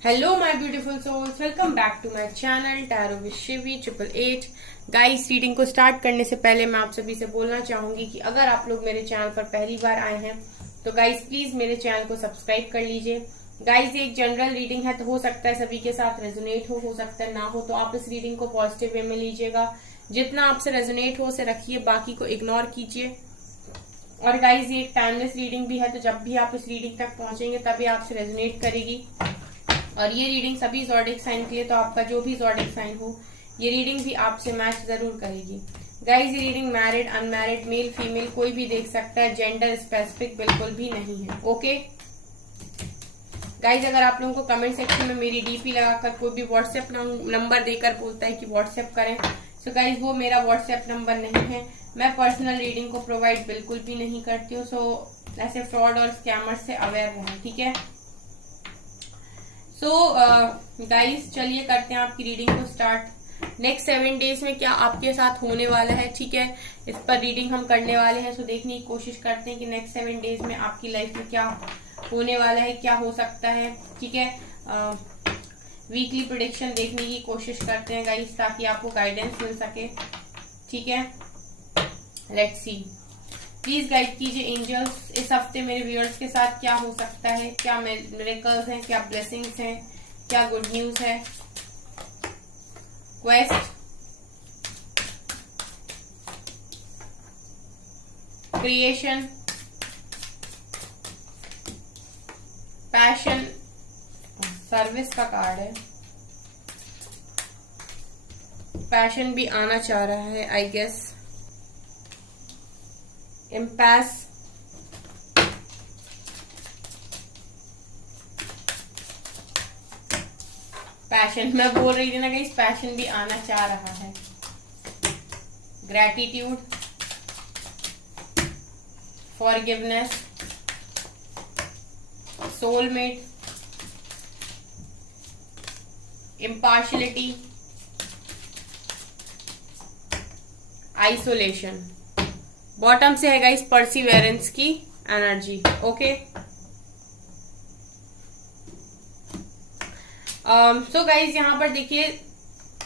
Hello my beautiful souls, welcome back to my channel tarot with Shivi 888। Guys, reading को start करने से पहले मैं आप सभी से बोलना चाहूंगी कि अगर आप लोग मेरे चैनल पर पहली बार आए हैं तो गाइस प्लीज मेरे चैनल को सब्सक्राइब कर लीजिए। गाइस, ये एक जनरल रीडिंग है तो हो सकता है सभी के साथ रेजोनेट हो सकता है ना हो, तो आप इस रीडिंग को पॉजिटिव वे में लीजिएगा। जितना आपसे रेजोनेट हो उसे रखिए, बाकी को इग्नोर कीजिए। और गाइज, ये एक टाइमलेस रीडिंग भी है, तो जब भी आप इस रीडिंग तक पहुंचेंगे तभी आपसे रेजोनेट करेगी। और ये रीडिंग सभी ज़ोडिक साइन के लिए, तो आपका जो भी ज़ोडिक साइन हो ये रीडिंग भी आपसे मैच जरूर करेगी। गाइज, ये reading married unmarried male female कोई भी देख सकता है, जेंडर स्पेसिफिक बिल्कुल भी नहीं है। ओके गाइज, अगर आप लोगों को कमेंट सेक्शन में मेरी डीपी लगाकर कोई भी व्हाट्सएप नंबर देकर बोलता है कि व्हाट्सएप करें, तो गाइज वो मेरा व्हाट्सएप नंबर नहीं है। मैं पर्सनल रीडिंग को प्रोवाइड बिल्कुल भी नहीं करती हूँ। सो ऐसे फ्रॉड और स्कैमर से अवेयर रहें, ठीक है। सो गाइस, चलिए करते हैं आपकी रीडिंग को स्टार्ट। नेक्स्ट 7 डेज में क्या आपके साथ होने वाला है, ठीक है, इस पर रीडिंग हम करने वाले हैं। सो देखने की कोशिश करते हैं कि नेक्स्ट 7 डेज में आपकी लाइफ में क्या होने वाला है, क्या हो सकता है, ठीक है। वीकली प्रेडिक्शन देखने की कोशिश करते हैं गाइस, ताकि आपको गाइडेंस मिल सके, ठीक है। लेट्स सी, प्लीज गाइड कीजिए एंजल्स, इस हफ्ते मेरे व्यूअर्स के साथ क्या हो सकता है, क्या मिरेकल्स हैं, क्या ब्लेसिंग्स हैं, क्या गुड न्यूज है। क्वेस्ट, क्रिएशन, पैशन, सर्विस का कार्ड है। पैशन भी आना चाह रहा है आई गेस। इम्पैस, पैशन, मैं बोल रही थी ना गाइस, पैशन भी आना चाह रहा है। Gratitude, forgiveness, soulmate, impartiality, isolation. Bottom से है गाइस परसिवेरेंस की एनर्जी। ओके, सो गाइस, यहाँ पर देखिए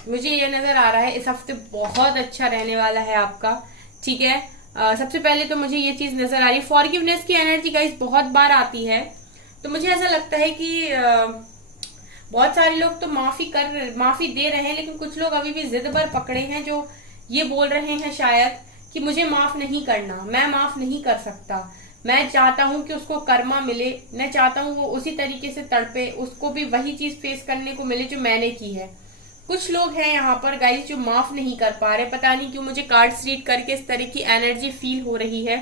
मुझे ये नजर आ रहा है इस हफ्ते बहुत अच्छा रहने वाला है आपका, ठीक है। सबसे पहले तो मुझे ये चीज नजर आ रही है, फॉरगिवनेस की एनर्जी गाइस बहुत बार आती है। तो मुझे ऐसा लगता है कि बहुत सारे लोग तो माफी दे रहे हैं, लेकिन कुछ लोग अभी भी जिद पर पकड़े हैं, जो ये बोल रहे हैं शायद कि मुझे माफ नहीं करना, मैं माफ नहीं कर सकता, मैं चाहता हूं कि उसको कर्मा मिले, मैं चाहता हूं वो उसी तरीके से तड़पे, उसको भी वही चीज फेस करने को मिले जो मैंने की है। कुछ लोग हैं यहाँ पर गाइस जो माफ नहीं कर पा रहे, पता नहीं क्यों मुझे कार्ड्स रीड करके इस तरह की एनर्जी फील हो रही है।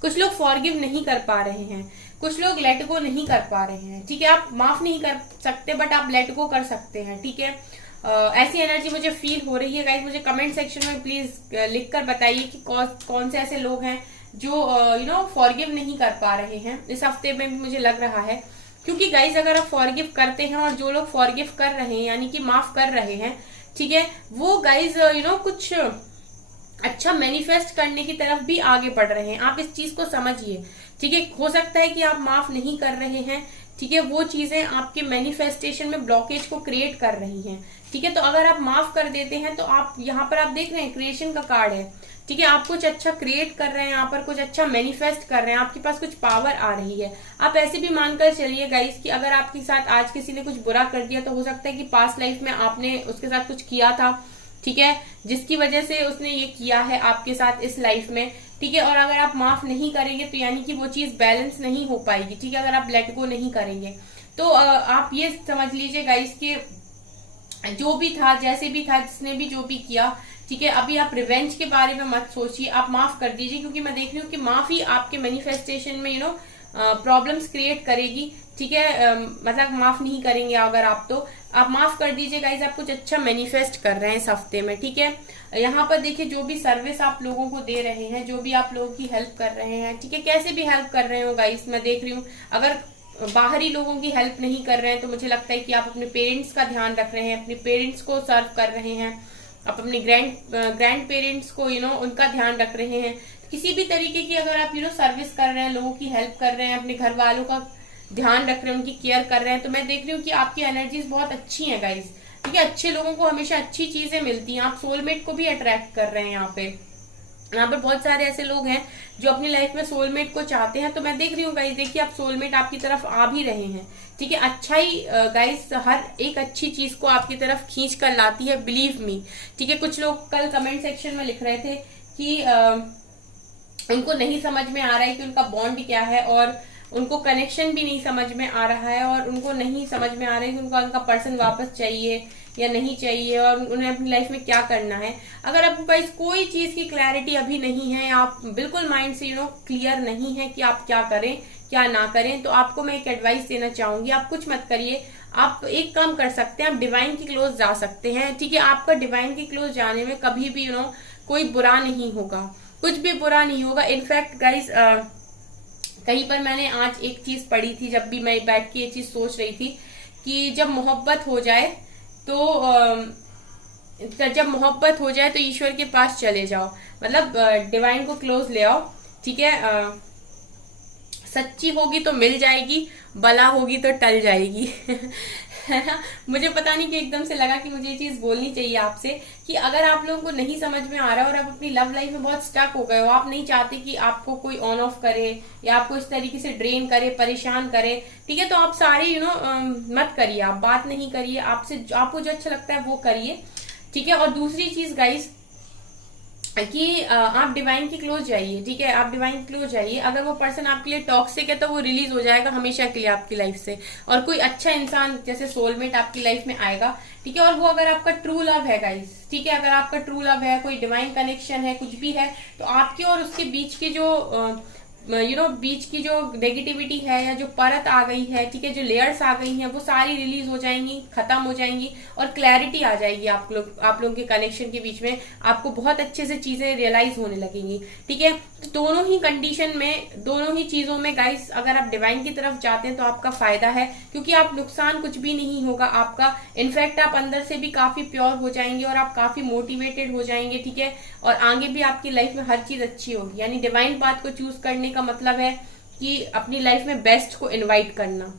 कुछ लोग फॉरगिव नहीं कर पा रहे हैं, कुछ लोग लेट गो नहीं कर पा रहे हैं, ठीक है। आप माफ नहीं कर सकते बट आप लेट गो कर सकते हैं, ठीक है। ऐसी एनर्जी मुझे फील हो रही है गाइस। मुझे कमेंट सेक्शन में प्लीज लिखकर बताइए कि कौन से ऐसे लोग हैं जो फॉरगिव नहीं कर पा रहे हैं इस हफ्ते में भी, मुझे लग रहा है। क्योंकि गाइस, अगर आप फॉरगिव करते हैं और जो लोग फॉरगिव कर रहे हैं यानी कि माफ कर रहे हैं, ठीक है, वो गाइस कुछ अच्छा मैनिफेस्ट करने की तरफ भी आगे बढ़ रहे हैं। आप इस चीज को समझिए, ठीक है। हो सकता है कि आप माफ नहीं कर रहे हैं, ठीक है, वो चीजें आपके मैनिफेस्टेशन में ब्लॉकेज को क्रिएट कर रही हैं, ठीक है। तो अगर आप माफ कर देते हैं तो आप यहाँ पर आप देख रहे हैं क्रिएशन का कार्ड है, ठीक है। आप कुछ अच्छा क्रिएट कर रहे हैं, यहाँ पर कुछ अच्छा मैनिफेस्ट कर रहे हैं, आपके पास कुछ पावर आ रही है। आप ऐसे भी मानकर चलिए गाइस कि अगर आपके साथ आज किसी ने कुछ बुरा कर दिया तो हो सकता है कि पास्ट लाइफ में आपने उसके साथ कुछ किया था, ठीक है, जिसकी वजह से उसने ये किया है आपके साथ इस लाइफ में, ठीक है। और अगर आप माफ नहीं करेंगे तो यानी कि वो चीज बैलेंस नहीं हो पाएगी, ठीक है, अगर आप लेट गो नहीं करेंगे तो आप ये समझ लीजिए गाइस कि जो भी था, जैसे भी था, जिसने भी जो भी किया, ठीक है, अभी आप रिवेंज के बारे में मत सोचिए, आप माफ कर दीजिए। क्योंकि मैं देख रही हूँ कि माफी आपके मैनिफेस्टेशन में प्रॉब्लम्स क्रिएट करेगी, ठीक है। मतलब माफ नहीं करेंगे अगर आप, तो आप माफ कर दीजिए गाइज, आप कुछ अच्छा मैनिफेस्ट कर रहे हैं इस हफ्ते में, ठीक है। यहाँ पर देखिए जो भी सर्विस आप लोगों को दे रहे हैं, जो भी आप लोगों की हेल्प कर रहे हैं, ठीक है, कैसे भी हेल्प कर रहे हो गाइज, मैं देख रही हूँ अगर बाहरी लोगों की हेल्प नहीं कर रहे हैं तो मुझे लगता है कि आप अपने पेरेंट्स का ध्यान रख रहे हैं, अपने पेरेंट्स को सर्व कर रहे हैं, आप अपने ग्रैंड पेरेंट्स को उनका ध्यान रख रहे हैं। किसी भी तरीके की अगर आप सर्विस कर रहे हैं, लोगों की हेल्प कर रहे हैं, अपने घर वालों का ध्यान रख रहे हैं, उनकी केयर कर रहे हैं। तो मैं देख रही हूँ कि आपकी एनर्जीज बहुत अच्छी हैं गाइस, ठीक है। अच्छे लोगों को हमेशा अच्छी चीजें मिलती हैं। आप सोलमेट को भी अट्रैक्ट कर रहे हैं। यहाँ पर बहुत सारे ऐसे लोग हैं जो अपनी लाइफ में सोलमेट को चाहते हैं। तो मैं देख रही हूँ गाइस, देखिए आप सोलमेट आपकी तरफ आ भी रहे हैं, ठीक है। अच्छा ही गाइस, हर एक अच्छी चीज को आपकी तरफ खींच कर लाती है, बिलीव मी, ठीक है। कुछ लोग कल कमेंट सेक्शन में लिख रहे थे कि उनको नहीं समझ में आ रहा है कि उनका बॉन्ड क्या है, और उनको कनेक्शन भी नहीं समझ में आ रहा है, और उनको नहीं समझ में आ रहा है कि उनका पर्सन वापस चाहिए या नहीं चाहिए, और उन्हें अपनी लाइफ में क्या करना है। अगर आपको गाइस कोई चीज की क्लैरिटी अभी नहीं है, आप बिल्कुल माइंड से क्लियर नहीं है कि आप क्या करें क्या ना करें, तो आपको मैं एक एडवाइस देना चाहूंगी, आप कुछ मत करिए। आप एक काम कर सकते हैं, आप डिवाइन के क्लोज जा सकते हैं, ठीक है। आपका डिवाइन के क्लोज जाने में कभी भी कोई बुरा नहीं होगा, कुछ भी बुरा नहीं होगा। इनफैक्ट गाइस, कहीं पर मैंने आज एक चीज पढ़ी थी, जब भी मैं बैठ के ये चीज सोच रही थी कि जब मोहब्बत हो जाए तो ईश्वर के पास चले जाओ, मतलब डिवाइन को क्लोज ले आओ, ठीक है। सच्ची होगी तो मिल जाएगी, बला होगी तो टल जाएगी है ना। मुझे पता नहीं कि एकदम से लगा कि मुझे ये चीज बोलनी चाहिए आपसे, कि अगर आप लोगों को नहीं समझ में आ रहा है और आप अपनी लव लाइफ में बहुत स्टक हो गए हो, आप नहीं चाहते कि आपको कोई ऑन ऑफ करे या आपको इस तरीके से ड्रेन करे, परेशान करे, ठीक है, तो आप सारे मत करिए, आप बात नहीं करिए, आपको जो अच्छा लगता है वो करिए, ठीक है। और दूसरी चीज गाइस कि आप डिवाइन के क्लोज जाइए, ठीक है। आप डिवाइन के क्लोज जाइए। अगर वो पर्सन आपके लिए टॉक्सिक है तो वो रिलीज हो जाएगा हमेशा के लिए आपकी लाइफ से, और कोई अच्छा इंसान जैसे सोलमेट आपकी लाइफ में आएगा, ठीक है। और वो अगर आपका ट्रू लव है गाइस, ठीक है, अगर आपका ट्रू लव है, कोई डिवाइन कनेक्शन है, कुछ भी है, तो आपके और उसके बीच के जो बीच की जो नेगेटिविटी है या जो परत आ गई है, ठीक है, जो लेयर्स आ गई हैं, वो सारी रिलीज हो जाएंगी, खत्म हो जाएंगी, और क्लैरिटी आ जाएगी आप लोगों के कनेक्शन के बीच में। आपको बहुत अच्छे से चीजें रियलाइज होने लगेंगी, ठीक है। तो दोनों ही कंडीशन में, दोनों ही चीजों में गाइस, अगर आप डिवाइन की तरफ जाते हैं तो आपका फायदा है, क्योंकि आप नुकसान कुछ भी नहीं होगा आपका। इनफैक्ट आप अंदर से भी काफी प्योर हो जाएंगे और आप काफी मोटिवेटेड हो जाएंगे, ठीक है। और आगे भी आपकी लाइफ में हर चीज अच्छी होगी। यानी डिवाइन पाथ को चूज करने का मतलब है कि अपनी लाइफ में बेस्ट को इनवाइट करना,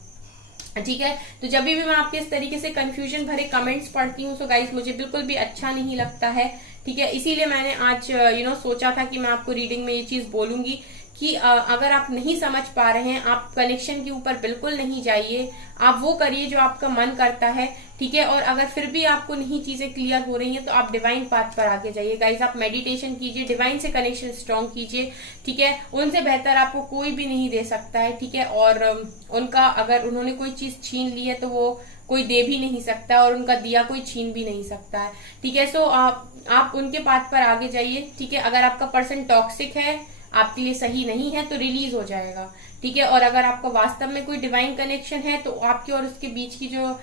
ठीक है। तो जब भी मैं आपके इस तरीके से कंफ्यूजन भरे कमेंट्स पढ़ती हूँ, तो गाइस मुझे बिल्कुल भी अच्छा नहीं लगता है, ठीक है। इसीलिए मैंने आज सोचा था कि मैं आपको रीडिंग में ये चीज बोलूंगी कि अगर आप नहीं समझ पा रहे हैं, आप कनेक्शन के ऊपर बिल्कुल नहीं जाइए, आप वो करिए जो आपका मन करता है, ठीक है। और अगर फिर भी आपको नहीं चीजें क्लियर हो रही हैं, तो आप डिवाइन पाथ पर आगे जाइए गाइस। आप मेडिटेशन कीजिए, डिवाइन से कनेक्शन स्ट्रॉन्ग कीजिए, ठीक है। उनसे बेहतर आपको कोई भी नहीं दे सकता है, ठीक है। और उनका, अगर उन्होंने कोई चीज छीन ली है तो वो कोई दे भी नहीं सकता, और उनका दिया कोई छीन भी नहीं सकता है, ठीक है। सो आप उनके पाथ पर आगे जाइए, ठीक है। अगर आपका पर्सन टॉक्सिक है, आपके लिए सही नहीं है, तो रिलीज हो जाएगा, ठीक है। और अगर आपका वास्तव में कोई डिवाइन कनेक्शन है, तो आपके और उसके बीच की जो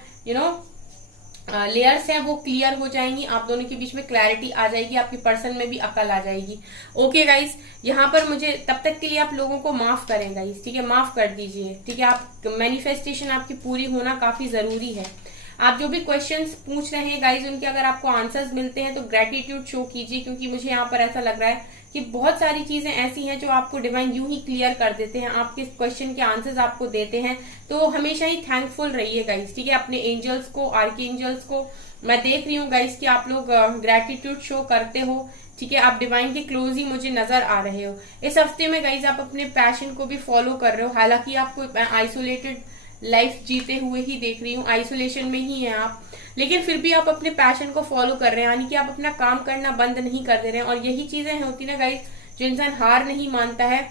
लेयर्स हैं वो क्लियर हो जाएंगी, आप दोनों के बीच में क्लैरिटी आ जाएगी, आपके पर्सन में भी अकल आ जाएगी। ओके गाइस, यहाँ पर मुझे तब तक के लिए आप लोगों को माफ करें गाइस, ठीक है, माफ कर दीजिए, ठीक है। आप मैनिफेस्टेशन आपकी पूरी होना काफी जरूरी है। आप जो भी क्वेश्चंस पूछ रहे हैं गाइज, उनके अगर आपको आंसर्स मिलते हैं तो ग्रेटिट्यूड शो कीजिए, क्योंकि मुझे यहाँ पर ऐसा लग रहा है कि बहुत सारी चीजें ऐसी हैं जो आपको डिवाइन यूं ही क्लियर कर देते हैं, आपके क्वेश्चन के आंसर्स आपको देते हैं। तो हमेशा ही थैंकफुल रहिए गाइज, ठीक है, अपने एंजल्स को, आर्की एंजल्स को। मैं देख रही हूँ गाइज कि आप लोग ग्रेटिट्यूड शो करते हो, ठीक है। आप डिवाइन के क्लोज ही मुझे नजर आ रहे हो। इस हफ्ते में गाइज आप अपने पैशन को भी फॉलो कर रहे हो, हालांकि आपको आइसोलेटेड लाइफ जीते हुए ही देख रही हूँ, आइसोलेशन में ही हैं आप, लेकिन फिर भी आप अपने पैशन को फॉलो कर रहे हैं, यानी कि आप अपना काम करना बंद नहीं कर दे रहे हैं। और यही चीजें होती ना गाइस, जो इंसान हार नहीं मानता है,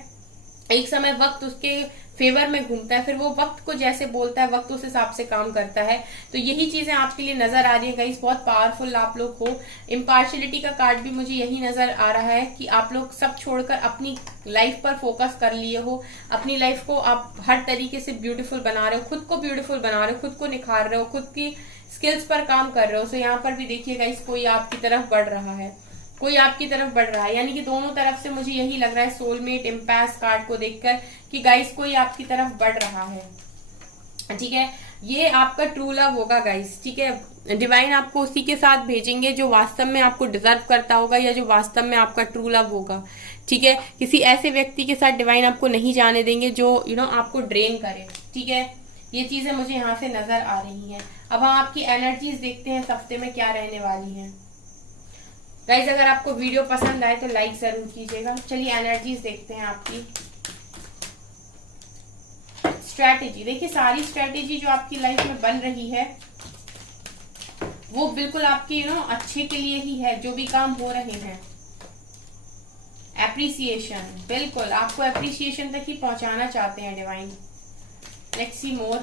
एक समय वक्त उसके फेवर में घूमता है, फिर वो वक्त को जैसे बोलता है, वक्त उस हिसाब से काम करता है। तो यही चीजें आपके लिए नजर आ रही है गाइस, बहुत पावरफुल आप लोग हो। इम्पार्शियलिटी का कार्ड भी मुझे यही नजर आ रहा है कि आप लोग सब छोड़कर अपनी लाइफ पर फोकस कर लिए हो, अपनी लाइफ को आप हर तरीके से ब्यूटीफुल बना रहे हो, खुद को ब्यूटीफुल बना रहे हो, खुद को निखार रहे हो, खुद की स्किल्स पर काम कर रहे हो। सो यहाँ पर भी देखिए गाइस, कोई आपकी तरफ बढ़ रहा है, कोई आपकी तरफ बढ़ रहा है, यानी कि दोनों तरफ से मुझे यही लग रहा है सोलमेट इम्पैस कार्ड को देखकर कि गाइस कोई आपकी तरफ बढ़ रहा है, ठीक है। ये आपका ट्रू लव होगा गाइस, ठीक है। डिवाइन आपको उसी के साथ भेजेंगे जो वास्तव में आपको डिजर्व करता होगा, या जो वास्तव में आपका ट्रू लव होगा, ठीक है। किसी ऐसे व्यक्ति के साथ डिवाइन आपको नहीं जाने देंगे जो आपको ड्रेन करे, ठीक है, ये चीजें मुझे यहाँ से नजर आ रही हैं। अब हम आपकी एनर्जीज देखते हैं इस हफ्ते में क्या रहने वाली हैं। गाइज अगर आपको वीडियो पसंद आए तो लाइक जरूर कीजिएगा। चलिए एनर्जीज देखते हैं आपकी। स्ट्रैटेजी देखिए, सारी स्ट्रैटेजी जो आपकी लाइफ में बन रही है वो बिल्कुल आपके अच्छे के लिए ही है। जो भी काम हो रहे हैं, एप्रिसिएशन, बिल्कुल आपको एप्रिसिएशन तक ही पहुंचाना चाहते हैं divine. Let's see more.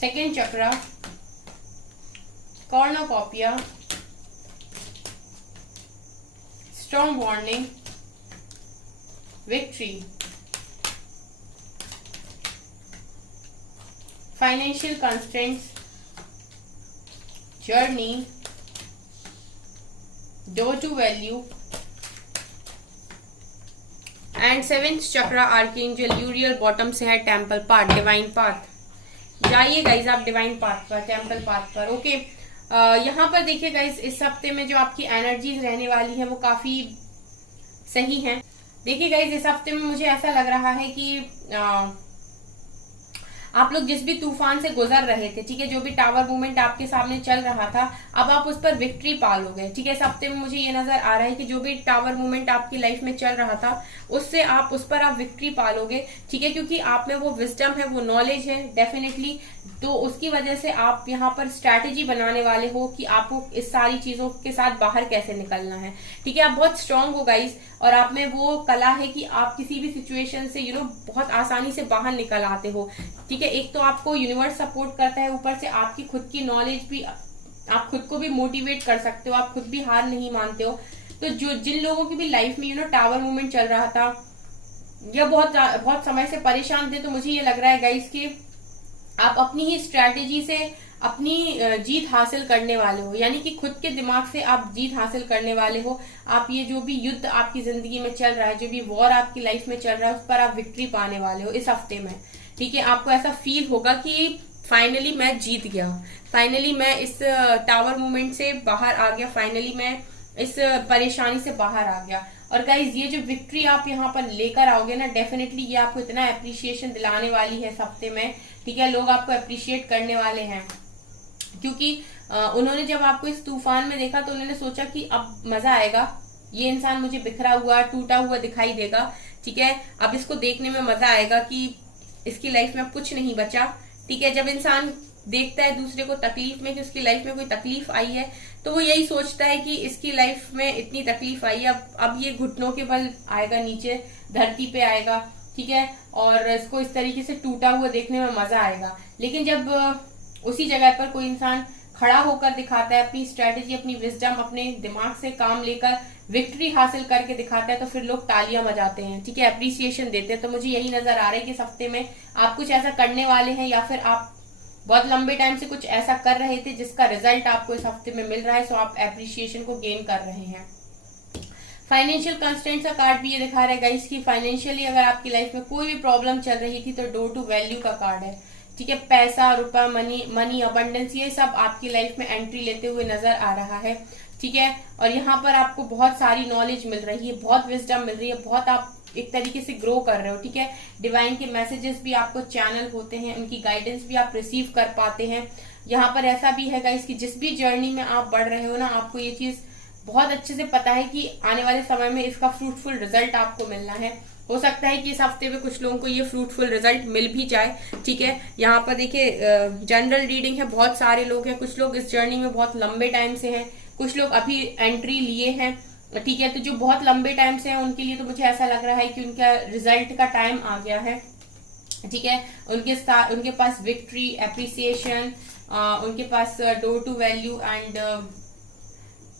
Second chakra, cornucopia, strong warning, victory, financial constraints, journey, door to value and seventh chakra archangel Uriel bottom से है टेम्पल पाथ, डिवाइन पाथ। जाइए गाइज आप डिवाइन पाथ पर, टेम्पल पाथ पर। ओके, यहाँ पर देखिए गाइज इस हफ्ते में जो आपकी एनर्जीज रहने वाली है वो काफी सही हैं। देखिए गाइज इस हफ्ते में मुझे ऐसा लग रहा है कि आप लोग जिस भी तूफान से गुजर रहे थे, ठीक है, जो भी टावर मूवमेंट आपके सामने चल रहा था, अब आप उस पर विक्ट्री पालोगे। ठीक है, इस हफ्ते में मुझे ये नजर आ रहा है कि जो भी टावर मूवमेंट आपकी लाइफ में चल रहा था उससे आप उस पर आप विक्ट्री पालोगे। ठीक है, क्योंकि आप में वो विजडम है, वो नॉलेज है डेफिनेटली, तो उसकी वजह से आप यहाँ पर स्ट्रैटेजी बनाने वाले हो कि आपको इस सारी चीजों के साथ बाहर कैसे निकलना है। ठीक है, आप बहुत स्ट्रांग हो गाइस, और आप में वो कला है कि आप किसी भी सिचुएशन से बहुत आसानी से बाहर निकल आते हो। ठीक है, एक तो आपको यूनिवर्स सपोर्ट करता है, ऊपर से आपकी खुद की नॉलेज भी, आप खुद को भी मोटिवेट कर सकते हो, आप खुद भी हार नहीं मानते हो। तो जो जिन लोगों की भी लाइफ में टावर मूवमेंट चल रहा था या बहुत समय से परेशान थे, तो मुझे ये लग रहा है गाइस कि आप अपनी ही स्ट्रैटेजी से अपनी जीत हासिल करने वाले हो, यानी कि खुद के दिमाग से आप जीत हासिल करने वाले हो। आप ये जो भी युद्ध आपकी जिंदगी में चल रहा है, जो भी वॉर आपकी लाइफ में चल रहा है, उस पर आप विक्ट्री पाने वाले हो इस हफ्ते में। ठीक है, आपको ऐसा फील होगा कि फाइनली मैं जीत गया, फाइनली मैं इस टावर मूवमेंट से बाहर आ गया, फाइनली मैं इस परेशानी से बाहर आ गया। और गाइज ये जो विक्ट्री आप यहाँ पर लेकर आओगे ना, डेफिनेटली ये आपको इतना अप्रिशिएशन दिलाने वाली है इस हफ्ते में। ठीक है, लोग आपको अप्रिशिएट करने वाले हैं, क्योंकि उन्होंने जब आपको इस तूफान में देखा तो उन्होंने सोचा कि अब मजा आएगा, ये इंसान मुझे बिखरा हुआ टूटा हुआ दिखाई देगा। ठीक है, अब इसको देखने में मजा आएगा कि इसकी लाइफ में कुछ नहीं बचा। ठीक है, जब इंसान देखता है दूसरे को तकलीफ में कि उसकी लाइफ में कोई तकलीफ आई है, तो वो यही सोचता है कि इसकी लाइफ में इतनी तकलीफ आई है, अब ये घुटनों के बल आएगा, नीचे धरती पे आएगा। ठीक है, और इसको इस तरीके से टूटा हुआ देखने में मजा आएगा। लेकिन जब उसी जगह पर कोई इंसान खड़ा होकर दिखाता है, अपनी स्ट्रेटेजी, अपनी विजडम, अपने दिमाग से काम लेकर विक्ट्री हासिल करके दिखाता है, तो फिर लोग तालियां बजाते हैं। ठीक है, अप्रिसिएशन देते हैं। तो मुझे यही नजर आ रहा है कि इस हफ्ते में आप कुछ ऐसा करने वाले हैं, या फिर आप बहुत लंबे टाइम से कुछ ऐसा कर रहे थे जिसका रिजल्ट आपको इस हफ्ते में मिल रहा है, सो आप एप्रिसिएशन को गेन कर रहे हैं। फाइनेंशियल कंस्ट्रेंट का कार्ड भी ये दिखा रहा है गाइस कि फाइनेंशियली अगर आपकी लाइफ में कोई भी प्रॉब्लम चल रही थी, तो डोर टू वैल्यू का कार्ड है। ठीक है, पैसा, रुपया, मनी अबंडेंस, ये सब आपकी लाइफ में एंट्री लेते हुए नजर आ रहा है। ठीक है, और यहाँ पर आपको बहुत सारी नॉलेज मिल रही है, बहुत विजडम मिल रही है, बहुत आप एक तरीके से ग्रो कर रहे हो। ठीक है, डिवाइन के मैसेजेस भी आपको चैनल होते हैं, उनकी गाइडेंस भी आप रिसीव कर पाते हैं। यहाँ पर ऐसा भी है गाइस कि जिस भी जर्नी में आप बढ़ रहे हो ना, आपको ये चीज बहुत अच्छे से पता है कि आने वाले समय में इसका फ्रूटफुल रिजल्ट आपको मिलना है। हो सकता है कि इस हफ्ते में कुछ लोगों को ये फ्रूटफुल रिजल्ट मिल भी जाए। ठीक है, यहाँ पर देखिए जनरल रीडिंग है, बहुत सारे लोग हैं, कुछ लोग इस जर्नी में बहुत लंबे टाइम से हैं, कुछ लोग अभी एंट्री लिए हैं। ठीक है, तो जो बहुत लंबे टाइम से हैं उनके लिए तो मुझे ऐसा लग रहा है कि उनका रिजल्ट का टाइम आ गया है। ठीक है, उनके पास विक्ट्री, एप्रिसिएशन, उनके पास door to value and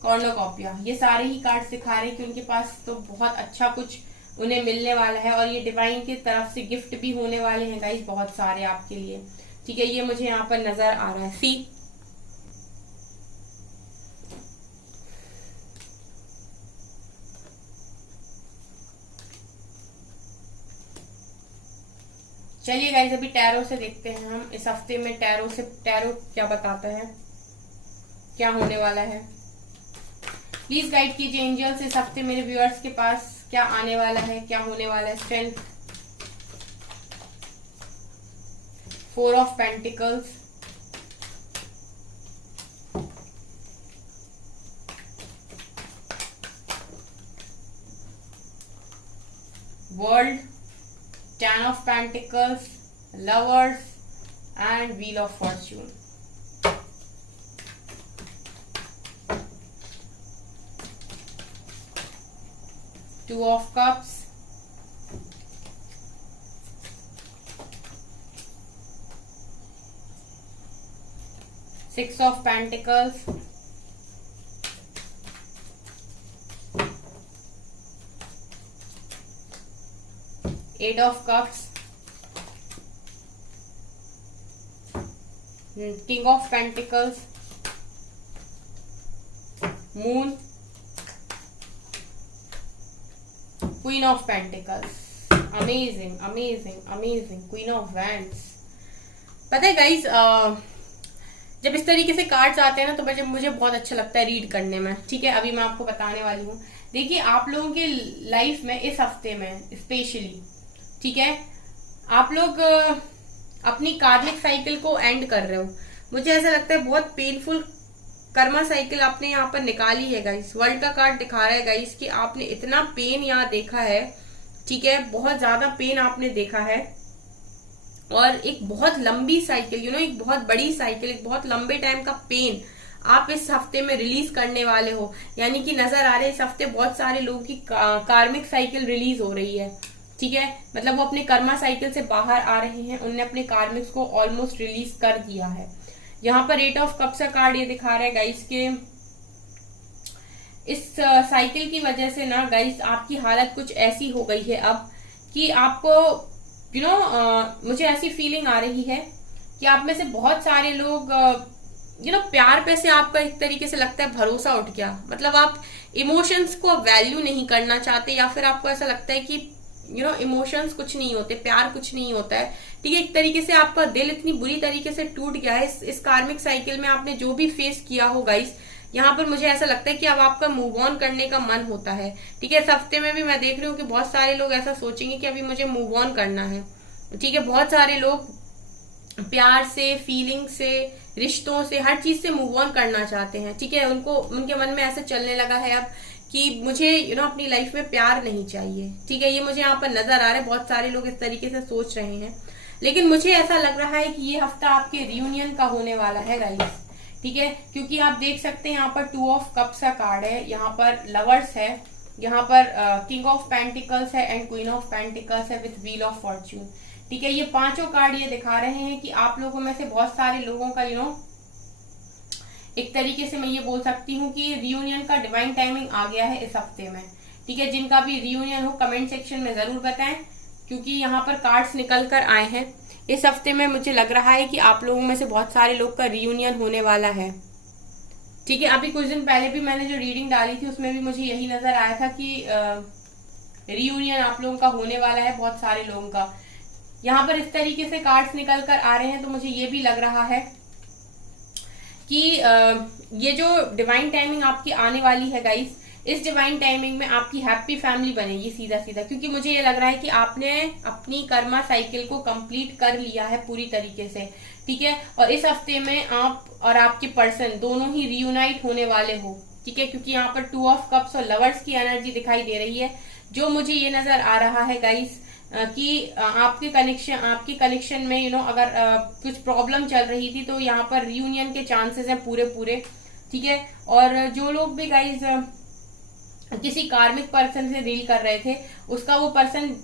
cornucopia, ये सारे ही कार्ड्स दिखा रहे हैं कि उनके पास तो बहुत अच्छा कुछ उन्हें मिलने वाला है, और ये डिवाइन की तरफ से गिफ्ट भी होने वाले हैं गाइस, बहुत सारे आपके लिए। ठीक है, ये मुझे यहाँ पर नजर आ रहा है। सी, चलिए गाइस अभी टैरो से देखते हैं हम इस हफ्ते में टैरो क्या बताता है, क्या होने वाला है। प्लीज गाइड कीजिए एंजल्स, इस हफ्ते मेरे व्यूअर्स के पास क्या आने वाला है, क्या होने वाला है। Strength, 4 of pentacles, world, 10 of pentacles, lovers and wheel of Fortune. Two of cups, Six of pentacles, Eight of cups, King of pentacles, moon, Queen of Pentacles। Amazing amazing amazing, queen of wands. पता है guys, जब इस तरीके से cards आते हैं ना तो मुझे बहुत अच्छा लगता है रीड करने में। ठीक है, अभी मैं आपको बताने वाली हूँ। देखिए, आप लोगों के लाइफ में इस हफ्ते में स्पेशली, ठीक है, आप लोग अपनी कार्मिक साइकिल को एंड कर रहे हो। मुझे ऐसा लगता है बहुत पेनफुल कर्मा साइकिल आपने यहाँ पर निकाली है गाइस। वर्ल्ड का कार्ड दिखा रहा है गाइस कि आपने इतना पेन यहाँ देखा है। ठीक है, बहुत ज्यादा पेन आपने देखा है और एक बहुत लंबी साइकिल, एक बहुत बड़ी साइकिल, एक बहुत लंबे टाइम का पेन आप इस हफ्ते में रिलीज करने वाले हो। यानी कि नजर आ रहे है इस हफ्ते बहुत सारे लोगों की कार्मिक साइकिल रिलीज हो रही है। ठीक है, मतलब वो अपने कर्मा साइकिल से बाहर आ रहे हैं, उनने अपने कार्मिक्स को ऑलमोस्ट रिलीज कर दिया है। यहाँ पर 8 ऑफ कप्स का कार्ड ये दिखा रहा है गाइस के इस साइकिल की वजह से ना गाइस आपकी हालत कुछ ऐसी हो गई है अब कि आपको मुझे ऐसी फीलिंग आ रही है कि आप में से बहुत सारे लोग प्यार पे से आपका एक तरीके से लगता है भरोसा उठ गया। मतलब आप इमोशंस को वैल्यू नहीं करना चाहते, या फिर आपको ऐसा लगता है कि इमोशंस कुछ नहीं होते, प्यार कुछ नहीं होता है। ठीक है, एक तरीके से आपका दिल इतनी बुरी तरीके से टूट गया है इस कार्मिक साइकिल में। आपने जो भी फेस किया हो गाइस, यहाँ पर मुझे ऐसा लगता है कि अब आपका मूव ऑन करने का मन होता है। ठीक है, इस हफ्ते में भी मैं देख रही हूँ कि बहुत सारे लोग ऐसा सोचेंगे कि अभी मुझे मूव ऑन करना है। ठीक है, बहुत सारे लोग प्यार से, फीलिंग से, रिश्तों से, हर चीज से मूव ऑन करना चाहते हैं। ठीक है, उनके मन में ऐसा चलने लगा है अब कि मुझे अपनी लाइफ में प्यार नहीं चाहिए। ठीक है, ये मुझे यहाँ पर नजर आ रहा है, बहुत सारे लोग इस तरीके से सोच रहे हैं। लेकिन मुझे ऐसा लग रहा है कि ये हफ्ता आपके रियूनियन का होने वाला है गाइस। ठीक है, क्योंकि आप देख सकते हैं यहाँ पर 2 ऑफ कप्स का कार्ड है, यहाँ पर लवर्स है, यहाँ पर किंग ऑफ पेंटिकल्स है एंड क्वीन ऑफ पेंटिकल्स है विथ व्हील ऑफ फॉर्च्यून। ठीक है, ये पांचों कार्ड ये दिखा रहे हैं कि आप लोगों में से बहुत सारे लोगों का एक तरीके से मैं ये बोल सकती हूँ कि रियूनियन का डिवाइन टाइमिंग आ गया है इस हफ्ते में। ठीक है, जिनका भी रियूनियन हो कमेंट सेक्शन में जरूर बताएं, क्योंकि यहाँ पर कार्ड्स निकल कर आए हैं। इस हफ्ते में मुझे लग रहा है कि आप लोगों में से बहुत सारे लोग का रियूनियन होने वाला है। ठीक है, अभी कुछ दिन पहले भी मैंने जो रीडिंग डाली थी उसमें भी मुझे यही नजर आया था कि रियूनियन आप लोगों का होने वाला है, बहुत सारे लोगों का। यहाँ पर इस तरीके से कार्ड्स निकल कर आ रहे हैं, तो मुझे ये भी लग रहा है कि ये जो डिवाइन टाइमिंग आपकी आने वाली है गाइस, इस डिवाइन टाइमिंग में आपकी हैप्पी फैमिली बनेगी सीधा सीधा। क्योंकि मुझे ये लग रहा है कि आपने अपनी कर्मा साइकिल को कंप्लीट कर लिया है पूरी तरीके से। ठीक है, और इस हफ्ते में आप और आपके पर्सन दोनों ही रियूनाइट होने वाले हो। ठीक है, क्योंकि यहाँ पर 2 ऑफ कप्स और लवर्स की एनर्जी दिखाई दे रही है, जो मुझे ये नजर आ रहा है गाइस कि आपके कनेक्शन में अगर कुछ प्रॉब्लम चल रही थी तो यहाँ पर रियूनियन के चांसेस हैं पूरे। ठीक है, और जो लोग भी गाइस किसी कार्मिक पर्सन से डील कर रहे थे, उसका वो पर्सन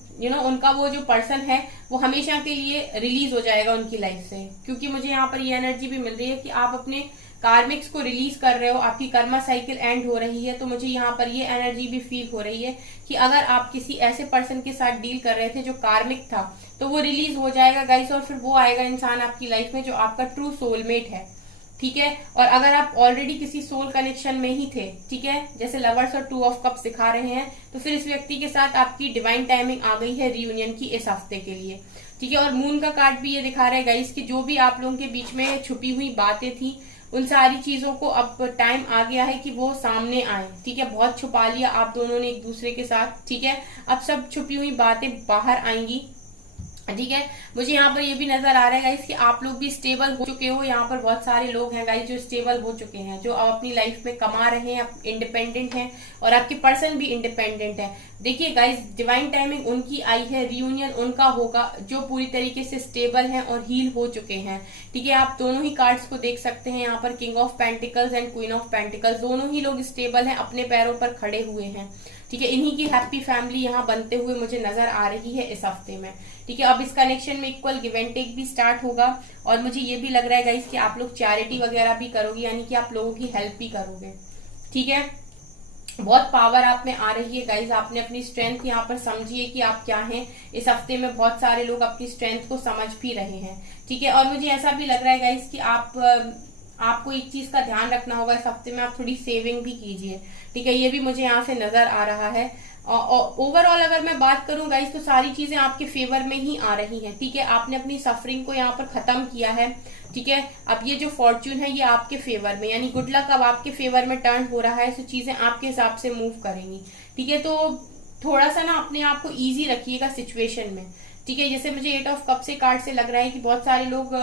उनका वो जो पर्सन है वो हमेशा के लिए रिलीज हो जाएगा उनकी लाइफ से। क्योंकि मुझे यहाँ पर ये एनर्जी भी मिल रही है कि आप अपने कार्मिक्स को रिलीज कर रहे हो, आपकी कर्मा साइकिल एंड हो रही है। तो मुझे यहाँ पर ये एनर्जी भी फील हो रही है कि अगर आप किसी ऐसे पर्सन के साथ डील कर रहे थे जो कार्मिक था, तो वो रिलीज हो जाएगा गाइस, और फिर वो आएगा इंसान आपकी लाइफ में जो आपका ट्रू सोलमेट है। ठीक है, और अगर आप ऑलरेडी किसी सोल कनेक्शन में ही थे, ठीक है, जैसे लवर्स और 2 ऑफ कप्स दिखा रहे हैं, तो फिर इस व्यक्ति के साथ आपकी डिवाइन टाइमिंग आ गई है रियूनियन की इस हफ्ते के लिए। ठीक है, और मून का कार्ड भी ये दिखा रहा है गाइस कि जो भी आप लोगों के बीच में छुपी हुई बातें थी, उन सारी चीजों को अब टाइम आ गया है कि वो सामने आए। ठीक है, बहुत छुपा लिया आप दोनों ने एक दूसरे के साथ। ठीक है, अब सब छुपी हुई बातें बाहर आएंगी। ठीक है। मुझे यहाँ पर ये भी नजर आ रहा है गाइस कि आप लोग भी स्टेबल हो चुके हो। यहाँ पर बहुत सारे लोग हैं गाइस जो स्टेबल हो चुके हैं, जो अब अपनी लाइफ में कमा रहे हैं, इंडिपेंडेंट हैं, और आपके पर्सन भी इंडिपेंडेंट है। देखिए गाइस, डिवाइन टाइमिंग उनकी आई है, रियूनियन उनका होगा जो पूरी तरीके से स्टेबल हैं और हील हो चुके हैं। ठीक है, आप दोनों ही कार्ड्स को देख सकते हैं यहाँ पर, king of pentacles and queen of pentacles, दोनों ही लोग स्टेबल हैं, अपने पैरों पर खड़े हुए हैं। ठीक है, इन्हीं की हैप्पी फैमिली यहाँ बनते हुए मुझे नजर आ रही है इस हफ्ते में। ठीक है, अब इस कनेक्शन में इक्वल गिव एंड टेक भी स्टार्ट होगा, और मुझे ये भी लग रहा है गाइस कि आप लोग चैरिटी वगैरह भी करोगे, यानी कि आप लोगों की हेल्प भी करोगे। ठीक है, बहुत पावर आप में आ रही है गाइस। आपने अपनी स्ट्रेंथ यहाँ पर समझिए कि आप क्या हैं। इस हफ्ते में बहुत सारे लोग अपनी स्ट्रेंथ को समझ भी रहे हैं। ठीक है, और मुझे ऐसा भी लग रहा है गाइस कि आपको एक चीज का ध्यान रखना होगा, इस हफ्ते में आप थोड़ी सेविंग भी कीजिए। ठीक है, ये भी मुझे यहाँ से नजर आ रहा है। ओवरऑल अगर मैं बात करूं गाइस, तो सारी चीजें आपके फेवर में ही आ रही हैं। ठीक है, आपने अपनी सफरिंग को यहाँ पर खत्म किया है। ठीक है, अब ये जो फॉर्च्यून है ये आपके फेवर में, यानी गुड लक अब आपके फेवर में टर्न हो रहा है, तो चीजें आपके हिसाब से मूव करेंगी। ठीक है, तो थोड़ा सा ना अपने आप को ईजी रखिएगा सिचुएशन में। ठीक है, जैसे मुझे 8 ऑफ कप से कार्ड से लग रहा है कि बहुत सारे लोग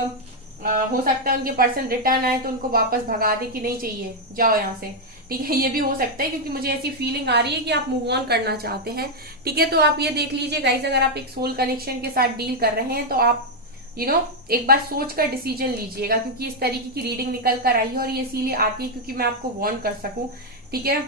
हो सकता है उनके पर्सन रिटर्न आए तो उनको वापस भगा दे कि नहीं चाहिए, जाओ यहाँ से। ठीक है, ये भी हो सकता है, क्योंकि मुझे ऐसी फीलिंग आ रही है कि आप मूव ऑन करना चाहते हैं। ठीक है, तो आप ये देख लीजिए गाइस, अगर आप एक सोल कनेक्शन के साथ डील कर रहे हैं तो आप एक बार सोच कर डिसीजन लीजिएगा, क्योंकि इस तरीके की रीडिंग निकल कर आई है, और ये इसीलिए आती है क्योंकि मैं आपको वार्न कर सकूं। ठीक है,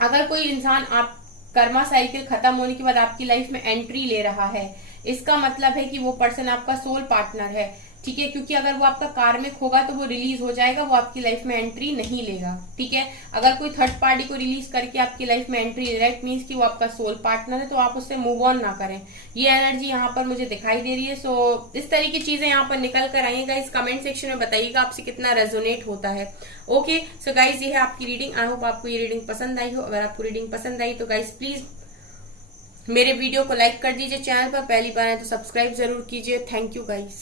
अगर कोई इंसान आप कर्मा साइकिल खत्म होने के बाद आपकी लाइफ में एंट्री ले रहा है, इसका मतलब है कि वो पर्सन आपका सोल पार्टनर है। ठीक है, क्योंकि अगर वो आपका कार्मिक होगा तो वो रिलीज हो जाएगा, वो आपकी लाइफ में एंट्री नहीं लेगा। ठीक है, अगर कोई थर्ड पार्टी को रिलीज करके आपकी लाइफ में एंट्री ले रहा है, इट मीन्स कि वो आपका सोल पार्टनर है, तो आप उससे मूव ऑन ना करें। ये एनर्जी यहाँ पर मुझे दिखाई दे रही है। सो इस तरह की चीजें यहाँ पर निकल कर आएगा। इस कमेंट सेक्शन में बताइएगा आपसे कितना रेजोनेट होता है। ओके, सो गाइज ये है आपकी रीडिंग। आई होप आपको ये रीडिंग पसंद आई हो। अगर आपको रीडिंग पसंद आई तो गाइज प्लीज मेरे वीडियो को लाइक कर दीजिए, चैनल पर पहली बार है तो सब्सक्राइब जरूर कीजिए। Thank you guys.